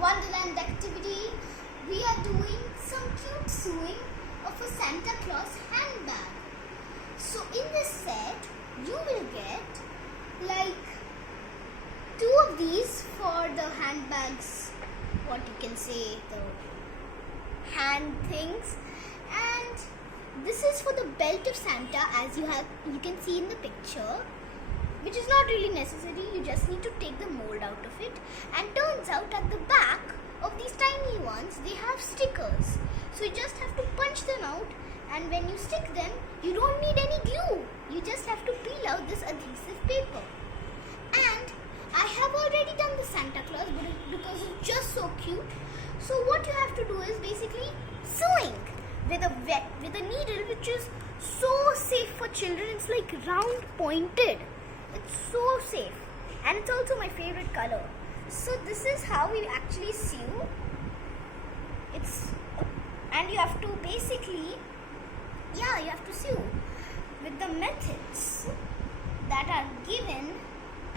Wonderland activity. We are doing some cute sewing of a Santa Claus handbag. So in this set, you will get like 2 of these for the handbags, what you can say, the hand things, and this is for the belt of Santa, as you can see in the picture, which is not really necessary. You just need to take the mold out of it, and turns out at the back of these tiny ones they have stickers, so you just have to punch them out, and when you stick them you don't need any glue. You just have to peel out this adhesive paper. And I have already done the Santa Claus because it's just so cute. So what you have to do is basically sewing with a needle, which is so safe for children. It's like round pointed. It's so safe, and it's also my favorite color. So this is how we actually sew. And you have to basically, you have to sew with the methods that are given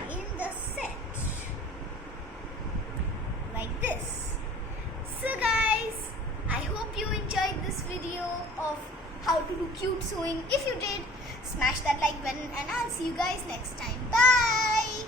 in the set, like this. So guys, I hope you enjoyed this video of how to do cute sewing. If you did, smash that like button, and I'll see you guys next time. Bye.